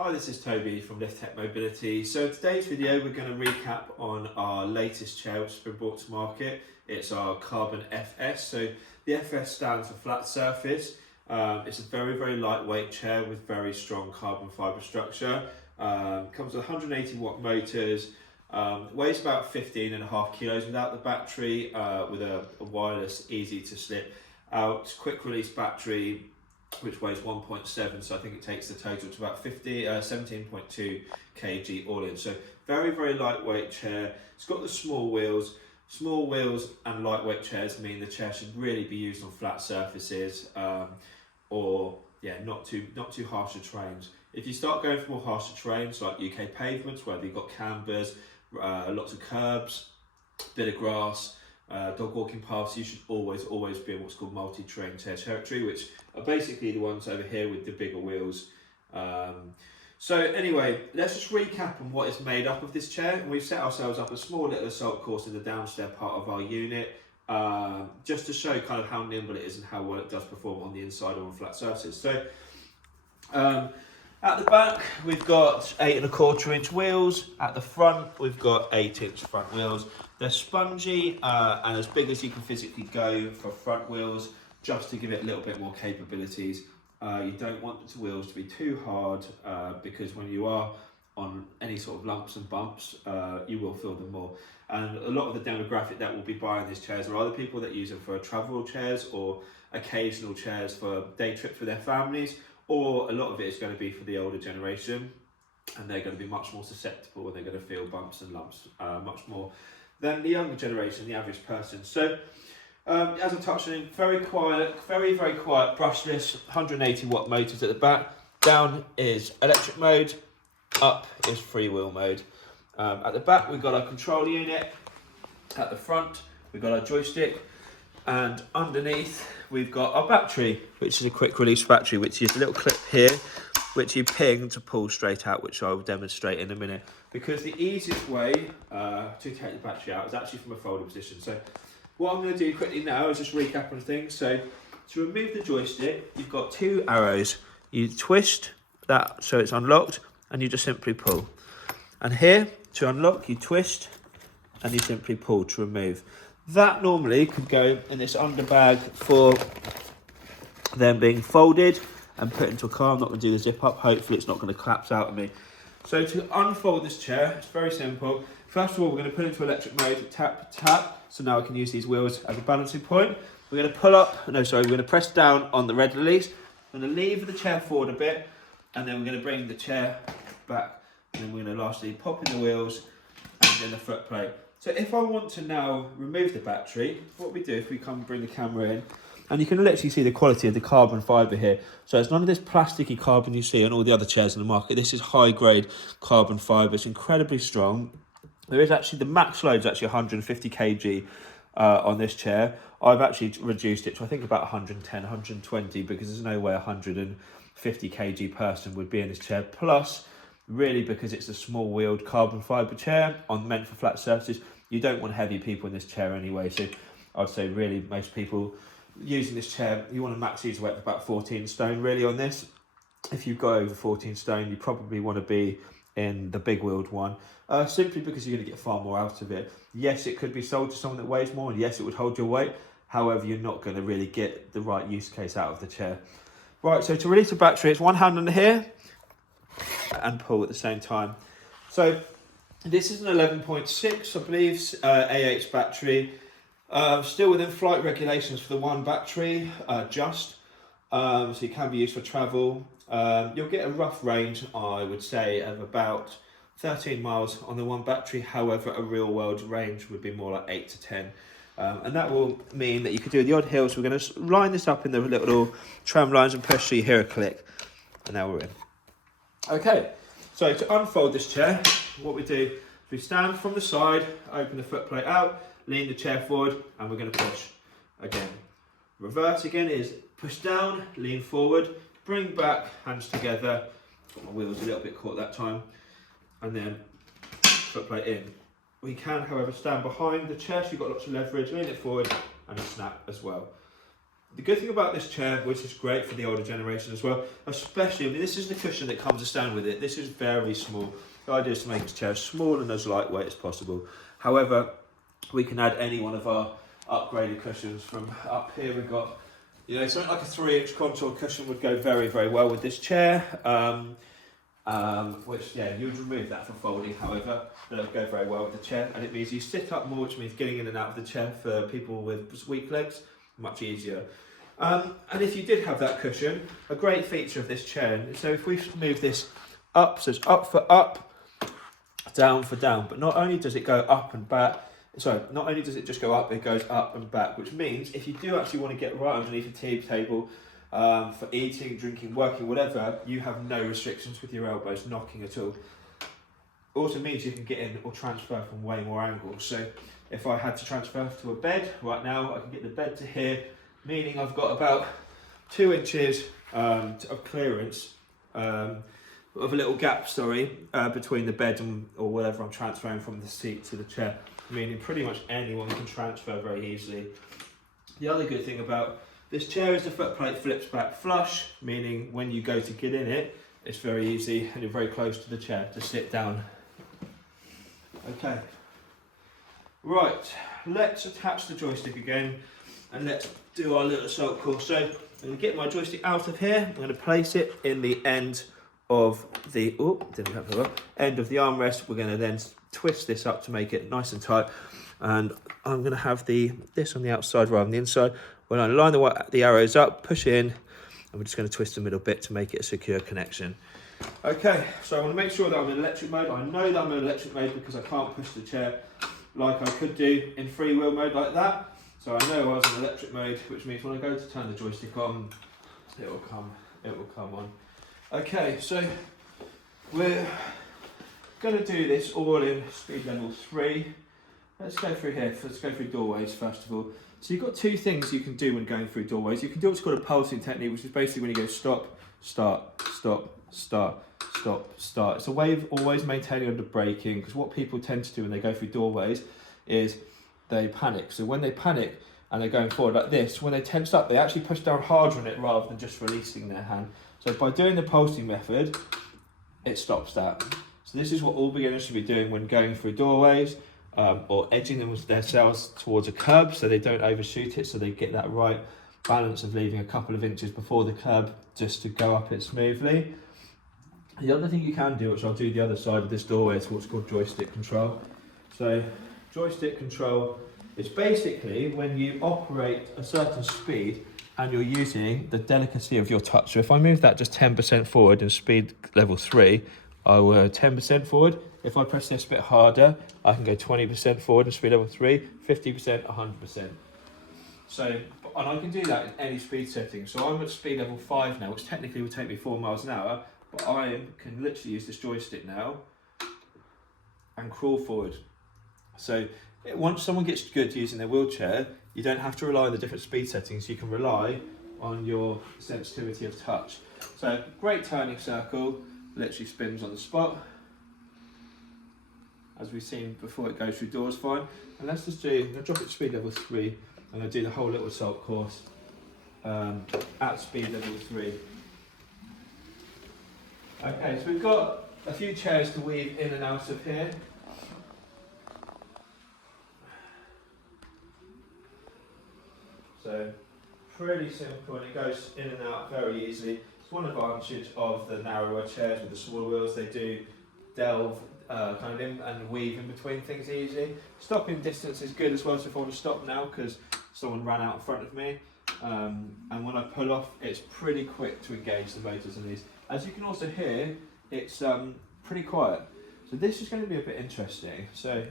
Hi, this is Toby from Lift Tech Mobility. So in today's video we're going to recap on our latest chair which has been brought to market. It's our Carbon FS. So the FS stands for flat surface. It's a very lightweight chair with very strong carbon fibre structure. Comes with 180 watt motors, weighs about 15.5 kilos without the battery, with a wireless easy to slip out quick release battery which weighs 1.7, so I think it takes the total to about 17.2 kg all in. So very lightweight chair. It's got the small wheels. Small wheels and lightweight chairs mean the chair should really be used on flat surfaces, or not too harsher terrains. If you start going for more harsher terrains like UK pavements where you've got cambers, lots of curbs, bit of grass, dog walking paths, you should always be in what's called multi-terrain chair territory, which are basically the ones over here with the bigger wheels. So anyway, let's just recap on what is made up of this chair. We've set ourselves up a small little assault course in the downstairs part of our unit, just to show kind of how nimble it is and how well it does perform on the inside or on flat surfaces. So at the back we've got 8.25 inch wheels. At the front we've got 8-inch front wheels. They're spongy and as big as you can physically go for front wheels, just to give it a little bit more capabilities. You don't want the wheels to be too hard, because when you are on any sort of lumps and bumps, you will feel them more. And a lot of the demographic that will be buying these chairs are either people that use them for travel chairs or occasional chairs for day trips with their families, or a lot of it is going to be for the older generation, and they're going to be much more susceptible and they're going to feel bumps and lumps much more than the younger generation, the average person. So as I touched on, very quiet brushless 180 watt motors at the back. Down is electric mode, up is freewheel mode. At the back we've got our control unit, at the front we've got our joystick, and underneath we've got our battery, which is a quick release battery, which is a little clip here which you ping to pull straight out, which I'll demonstrate in a minute, because the easiest way to take the battery out is actually from a folded position. So what I'm going to do quickly now is just recap on things. So to remove the joystick, you've got two arrows. You twist that so it's unlocked and you just simply pull. And here, to unlock, you twist and you simply pull to remove. That normally could go in this underbag for them being folded and put into a car. I'm not going to do the zip up. Hopefully it's not going to collapse out of me. So to unfold this chair, it's very simple. First of all, we're going to put it into electric mode, tap, tap. So now I can use these wheels as a balancing point. We're going to we're going to press down on the red release. I'm going to lever the chair forward a bit, and then we're going to bring the chair back. And then we're going to lastly pop in the wheels and then the foot plate. So if I want to now remove the battery, what we do, if we come and bring the camera in, and you can literally see the quality of the carbon fibre here. So it's none of this plasticky carbon you see on all the other chairs in the market. This is high grade carbon fibre. It's incredibly strong. There is actually, the max load is actually 150 kg on this chair. I've actually reduced it to I think about 110, 120, because there's no way a 150 kg person would be in this chair. Plus, really, because it's a small wheeled carbon fibre chair meant for flat surfaces, you don't want heavy people in this chair anyway. So I'd say really most people using this chair, you want to max user weight of about 14 stone really on this. If you've got over 14 stone, you probably want to be in the big wheeled one, simply because you're going to get far more out of it. Yes, it could be sold to someone that weighs more, and yes, it would hold your weight. However, you're not going to really get the right use case out of the chair. Right, so to release the battery, it's one hand under here and pull at the same time. So this is an 11.6, I believe, AH battery. Still within flight regulations for the one battery, so it can be used for travel. You'll get a rough range, I would say, of about 13 miles on the one battery. However, a real world range would be more like 8 to 10. And that will mean that you could do the odd hills. We're going to line this up in the little tram lines and push, so you hear a click. And now we're in. Okay, so to unfold this chair, what we do is we stand from the side, open the foot plate out, lean the chair forward, and we're going to push again. Reverse again is push down, lean forward, bring back, hands together. Got my wheels a little bit caught that time, and then foot plate in. We can, however, stand behind the chair, so you've got lots of leverage, lean it forward, and snap as well. The good thing about this chair, which is great for the older generation as well, especially, I mean, this is the cushion that comes to stand with it. This is very small. The idea is to make this chair as small and as lightweight as possible. However, we can add any one of our upgraded cushions. From up here, we've got, you know, something like a 3-inch contour cushion would go very, very well with this chair. Which, yeah, you'd remove that for folding, however, but it'll go very well with the chair. And it means you sit up more, which means getting in and out of the chair for people with weak legs, much easier. And if you did have that cushion, a great feature of this chair, so if we move this up, so it's up for up, down for down, but not only does it go up and back, sorry, not only does it just go up, it goes up and back, which means if you do actually want to get right underneath a tea table for eating, drinking, working, whatever, you have no restrictions with your elbows knocking at all. Also means you can get in or transfer from way more angles. So if I had to transfer to a bed right now, I can get the bed to here, meaning I've got about 2 inches of clearance, of a little gap, between the bed and or whatever I'm transferring from the seat to the chair, meaning pretty much anyone can transfer very easily. The other good thing about this chair is the footplate flips back flush, meaning when you go to get in it, it's very easy and you're very close to the chair to sit down. Okay, right, let's attach the joystick again and let's do our little assault course. So I'm going to get my joystick out of here, I'm going to place it in the end of the end of the armrest. We're going to then twist this up to make it nice and tight, and I'm going to have this on the outside rather than the inside. When I line the arrows up, push in, and we're just going to twist the middle bit to make it a secure connection. Okay, so I want to make sure that I'm in electric mode. I know that I'm in electric mode because I can't push the chair like I could do in freewheel mode like that. So I know I was in electric mode, which means when I go to turn the joystick on, it will come on. Okay, so we're going to do this all in speed level 3. Let's go through here. Let's go through doorways first of all. So you've got 2 things you can do when going through doorways. You can do what's called a pulsing technique, which is basically when you go stop, start, stop, start, stop, start. It's a way of always maintaining under braking, because what people tend to do when they go through doorways is they panic. So when they panic and they're going forward like this, when they tense up, they actually push down harder on it rather than just releasing their hand. So by doing the pulsing method, it stops that. So this is what all beginners should be doing when going through doorways, or edging themselves towards a curb so they don't overshoot it, so they get that right balance of leaving a couple of inches before the curb just to go up it smoothly. The other thing you can do, which I'll do the other side of this doorway, is what's called joystick control. So joystick control is basically when you operate a certain speed and you're using the delicacy of your touch. So if I move that just 10% forward in speed level 3, I will 10% forward. If I press this a bit harder, I can go 20% forward in speed level 3, 50%, 100%. So, and I can do that in any speed setting. So I'm at speed level 5 now, which technically would take me 4 miles an hour, but I can literally use this joystick now and crawl forward. So once someone gets good using their wheelchair, you don't have to rely on the different speed settings. You can rely on your sensitivity of touch. So great turning circle, literally spins on the spot. As we've seen before, it goes through doors fine. And let's just do, I'm going to drop it to speed level 3. I'm going to do the whole little assault course at speed level 3. Okay, so we've got a few chairs to weave in and out of here. So pretty simple, and it goes in and out very easily. It's one advantage of the narrower chairs with the smaller wheels. They do delve kind of in and weave in between things easily. Stopping distance is good as well, so if I want to stop now because someone ran out in front of me, and when I pull off, it's pretty quick to engage the motors in these. As you can also hear, it's pretty quiet. So this is going to be a bit interesting. So,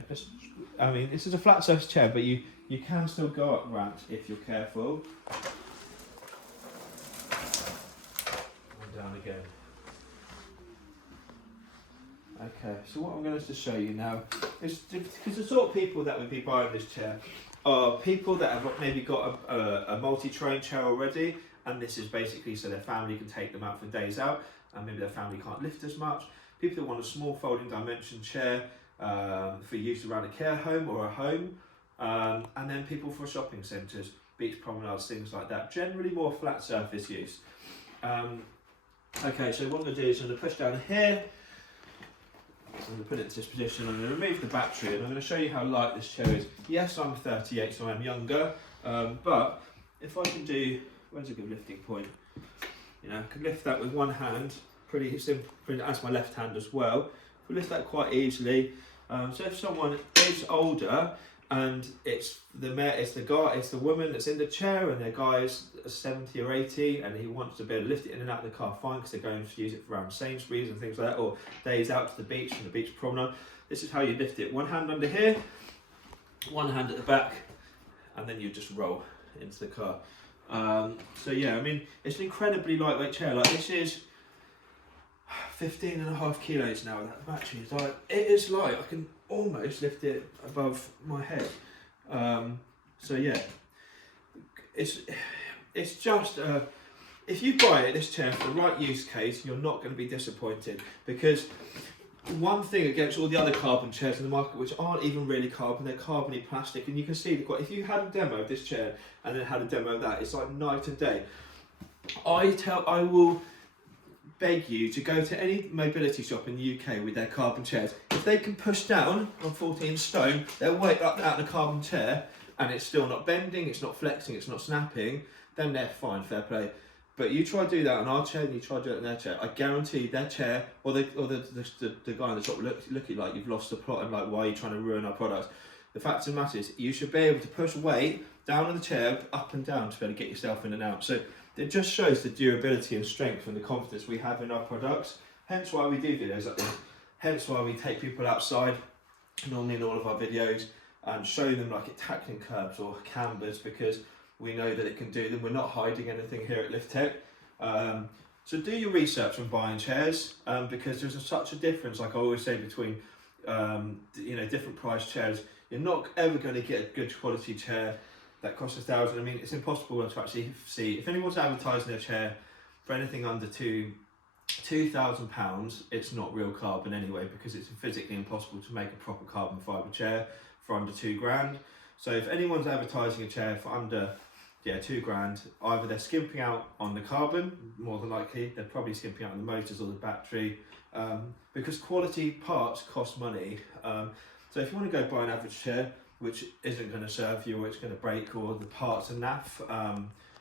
I mean, this is a flat surface chair, but you can still go up ramps if you're careful. And down again. Okay, so what I'm going to show you now is, because the sort of people that would be buying this chair are people that have maybe got a multi-train chair already, and this is basically so their family can take them out for days out, and maybe their family can't lift as much. People that want a small folding dimension chair for use around a care home or a home, and then people for shopping centres. beach promenades, things like that. Generally more flat surface use. Okay, so what I'm going to do is I'm going to push down here. I'm going to put it into this position. I'm going to remove the battery, and I'm going to show you how light this chair is. Yes, I'm 38, so I'm younger, but if I can do, where's a good lifting point? You know, I can lift that with one hand, pretty simple, as my left hand as well. We lift that quite easily. So if someone is older and it's the woman that's in the chair, and their guy is 70 or 80 and he wants to be able to lift it in and out of the car, fine, because they're going to use it for around Sainsbury's and things like that, or days out to the beach and the beach promenade. This is how you lift it. One hand under here, one hand at the back, and then you just roll into the car. So yeah, I mean, it's an incredibly lightweight chair. Like, this is 15.5 kilos now. That battery is like, it is light. I can almost lift it above my head. So yeah, it's just if you buy this chair for the right use case, you're not going to be disappointed, because one thing against all the other carbon chairs in the market, which aren't even really carbon, they're carbony plastic, and you can see if you had a demo of this chair and then had a demo of that, it's like night and day. I will beg you to go to any mobility shop in the UK with their carbon chairs. If they can push down on 14 stone, their weight up out in a carbon chair, and it's still not bending, it's not flexing, it's not snapping, then they're fine, fair play. But you try to do that on our chair and you try to do it on their chair, I guarantee their chair, or the guy on the top looking like you've lost the plot and like, why are you trying to ruin our products? The fact of the matter is, you should be able to push weight down on the chair, up and down, to be able to get yourself in and out. So it just shows the durability and strength and the confidence we have in our products. Hence why we do videos like this. Hence why we take people outside, normally in all of our videos, and show them like tackling curbs or cambers, because we know that it can do them. We're not hiding anything here at Liftech. So do your research on buying chairs, because there's such a difference, like I always say, between different price chairs. You're not ever going to get a good quality chair that costs $1,000. I mean, it's impossible to actually see. If anyone's advertising a chair for anything under £2,000, it's not real carbon anyway, because it's physically impossible to make a proper carbon fibre chair for under £2,000. So if anyone's advertising a chair for under £2,000, either they're skimping out on the carbon, more than likely, they're probably skimping out on the motors or the battery, because quality parts cost money. So if you want to go buy an average chair, which isn't going to serve you, or it's going to break, or the parts are naff,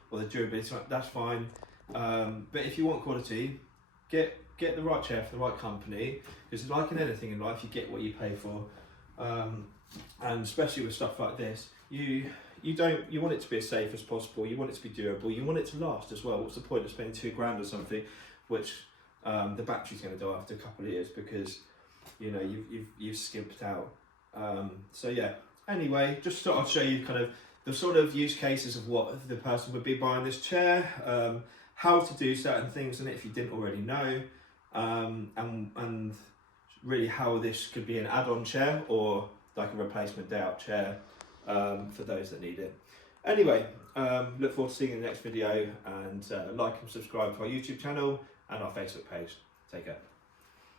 or the durability, that's fine. But if you want quality, get the right chair for the right company, because like in anything in life, you get what you pay for. And especially with stuff like this, you want it to be as safe as possible, you want it to be durable, you want it to last as well. What's the point of spending £2,000 or something, which the battery's going to die after a couple of years, because you've skimped out. So yeah, anyway, just sort of show you kind of the sort of use cases of what the person would be buying this chair, how to do certain things in it if you didn't already know, and really how this could be an add-on chair or like a replacement day-out chair for those that need it. Anyway, look forward to seeing you in the next video, and like and subscribe to our YouTube channel and our Facebook page. Take care.